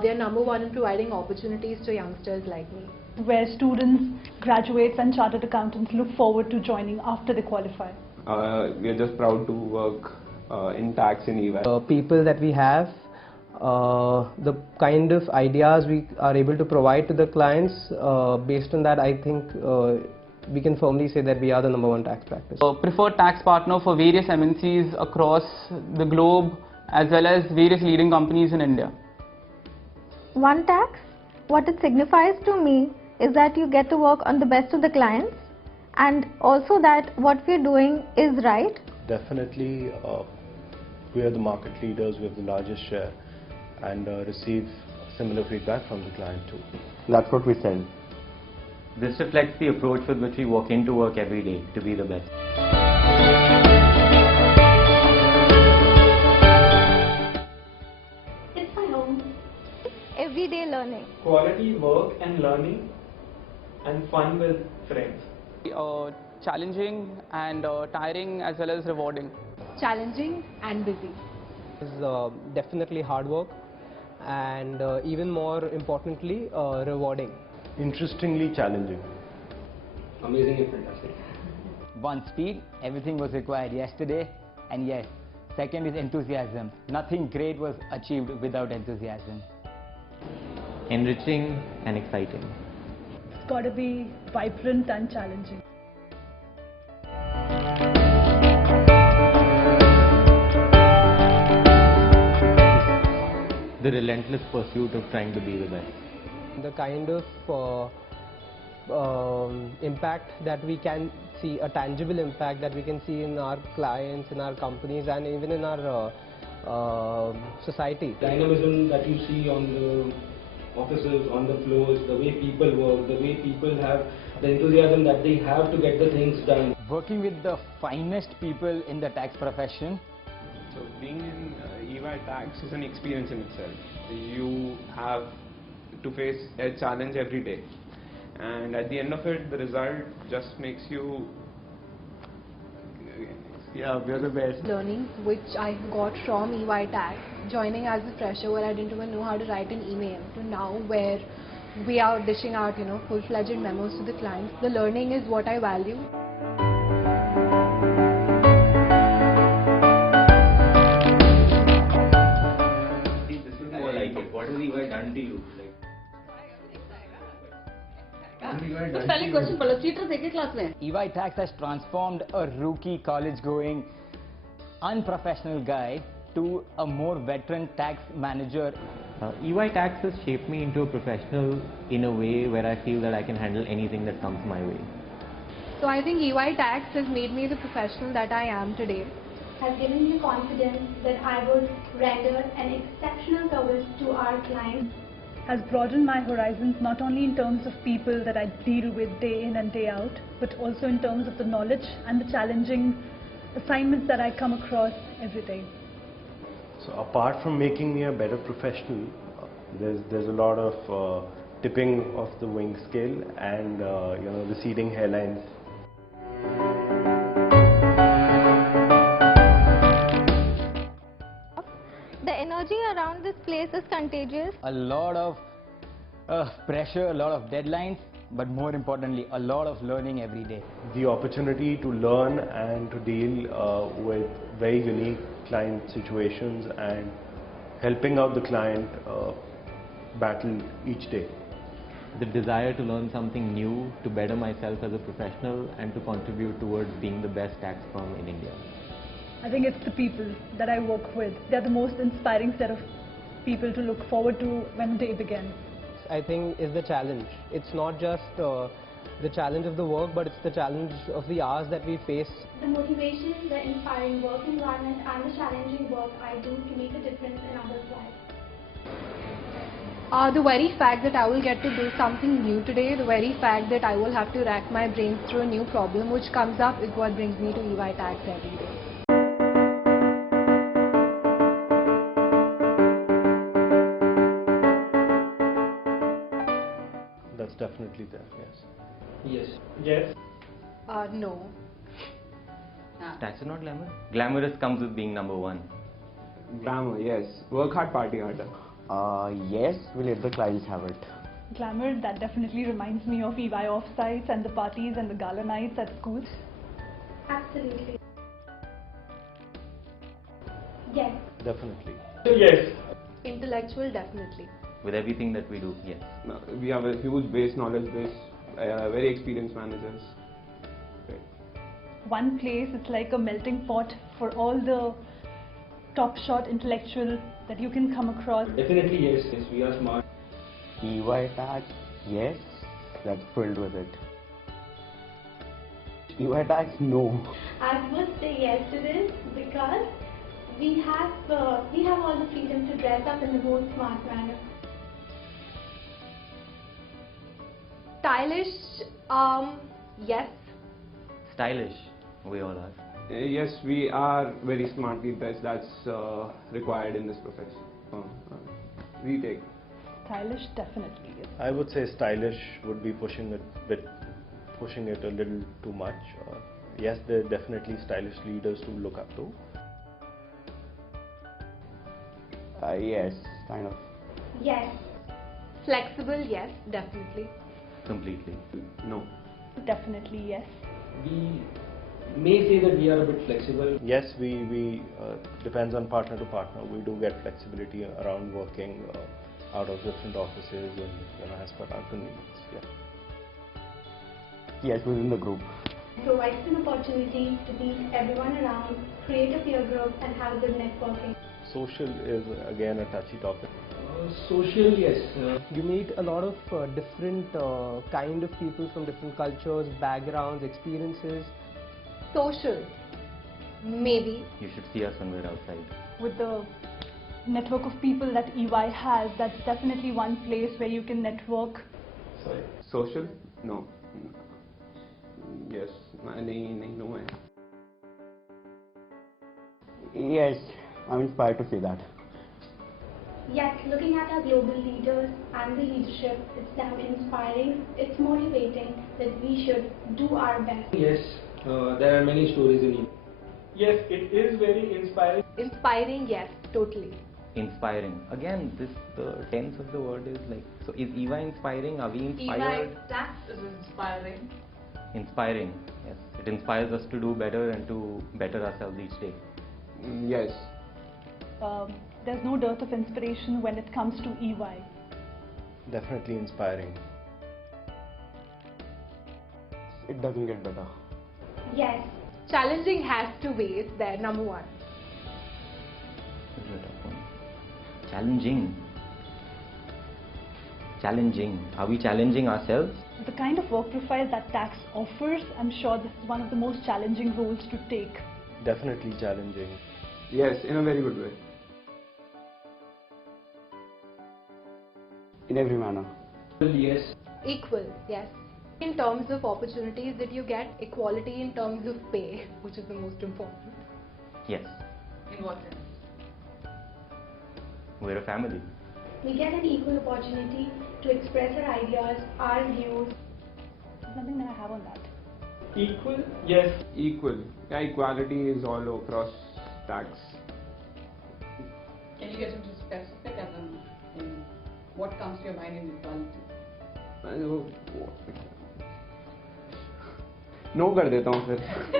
they're number one in providing opportunities to youngsters like me. Where students, graduates and chartered accountants look forward to joining after they qualify. We are just proud to work in tax in EY. People that we have, the kind of ideas we are able to provide to the clients, based on that I think we can firmly say that we are the #1 tax practice. Preferred tax partner for various MNCs across the globe as well as various leading companies in India. One Tax, what it signifies to me is that you get to work on the best of the clients and also that what we're doing is right. Definitely we are the market leaders, we have the largest share and receive similar feedback from the client too. That's what we send. This reflects the approach with which we walk into work every day to be the best. It's my home. Everyday learning. Quality work and learning and fun with friends. Challenging and tiring as well as rewarding. Challenging and busy. It's definitely hard work and even more importantly rewarding. Interestingly challenging. Amazing and fantastic. One, speed, everything was required yesterday, and yes, second is enthusiasm. Nothing great was achieved without enthusiasm. Enriching and exciting. It's got to be vibrant and challenging. The relentless pursuit of trying to be the best. The kind of impact that we can see, a tangible impact that we can see in our clients, in our companies and even in our society. Dynamism that you see on the offices, on the floors, the way people work, the way people have the enthusiasm that they have to get the things done. Working with the finest people in the tax profession. So being in EY tax is an experience in itself. You have to face a challenge every day, and at the end of it the result just makes you we're the best. Learning which I got from EY tax, joining as a fresher where I didn't even know how to write an email, to now where we are dishing out full-fledged memos to the clients. The learning is what I value. What has EY done to you? EY Tax has transformed a rookie college-going, unprofessional guy to a more veteran tax manager. EY Tax has shaped me into a professional in a way where I feel that I can handle anything that comes my way. So I think EY tax has made me the professional that I am today. Has given me confidence that I would render an exceptional service to our clients. Has broadened my horizons not only in terms of people that I deal with day in and day out, but also in terms of the knowledge and the challenging assignments that I come across every day. So apart from making me a better professional, there's a lot of tipping of the wing scale and receding hairlines. The energy around this place is contagious. A lot of pressure, a lot of deadlines, but more importantly, a lot of learning every day. The opportunity to learn and to deal with very unique client situations and helping out the client battle each day. The desire to learn something new, to better myself as a professional and to contribute towards being the best tax firm in India. I think it's the people that I work with. They're the most inspiring set of people to look forward to when the day begins. I think is the challenge. It's not just the challenge of the work, but it's the challenge of the hours that we face. The motivation, the inspiring work environment and the challenging work I do to make a difference in others' lives. The very fact that I will get to do something new today, the very fact that I will have to rack my brains through a new problem which comes up is what brings me to EY tax every day. That's definitely there, yes. Yes. Yes. No. Tax is not glamour. Glamorous comes with being #1. Glamour, yes. Work hard, party harder. Yes, we let the clients have it. Glamour, that definitely reminds me of EY offsites and the parties and the gala nights at schools. Absolutely. Yes. Definitely. Yes. Intellectual, definitely. With everything that we do, yes. We have a huge base, knowledge base, very experienced managers. Right. One place, it's like a melting pot for all the top shot intellectual that you can come across. Definitely yes. Yes, we are smart. EY tax, yes, that's filled with it. EY tax, no. I would say yes to this because we have all the freedom to dress up in the most smart manner. Stylish, yes. Stylish, we all are. Yes, we are very smartly dressed. That's required in this profession. We take. Stylish, definitely yes. I would say stylish would be pushing it a little too much. Yes, there are definitely stylish leaders to look up to. Yes, kind of. Yes. Flexible, yes, definitely. Completely. No. Definitely yes. We may say that we are a bit flexible. Yes, we depends on partner to partner. We do get flexibility around working out of different offices and as per our convenience. Yeah. Yes, within the group. Provides an opportunity to meet everyone around, create a peer group and have good networking. Social is again a touchy topic. Social, yes. You meet a lot of different kind of people from different cultures, backgrounds, experiences. Social, maybe. You should see us when we're outside. With the network of people that EY has, that's definitely one place where you can network. Sorry. Social? No. Yes. No way. Yes, I'm inspired to see that. Yes, looking at our global leaders and the leadership, it's damn inspiring, it's motivating that we should do our best. Yes, there are many stories in it. Yes, it is very inspiring. Inspiring, yes, totally. Inspiring. Again, the tense of the word is like, so is EY inspiring? Are we inspired? EY tax is inspiring. Inspiring, yes. It inspires us to do better and to better ourselves each day. Yes. There's no dearth of inspiration when it comes to EY. Definitely inspiring. It doesn't get better. Yes. Challenging has to be, it's there, number one. Challenging. Challenging. Are we challenging ourselves? The kind of work profile that tax offers, I'm sure this is one of the most challenging roles to take. Definitely challenging. Yes, in a very good way. In every manner. Yes. Equal, yes. In terms of opportunities that you get, equality in terms of pay, which is the most important. Yes. In what sense? We're a family. We get an equal opportunity to express our ideas, our views. There's nothing that I have on that. Equal? Yes. Equal. Yeah, equality is all across tax. Can you get into specific as in what comes to your mind in equality? नो कर देता हूँ फिर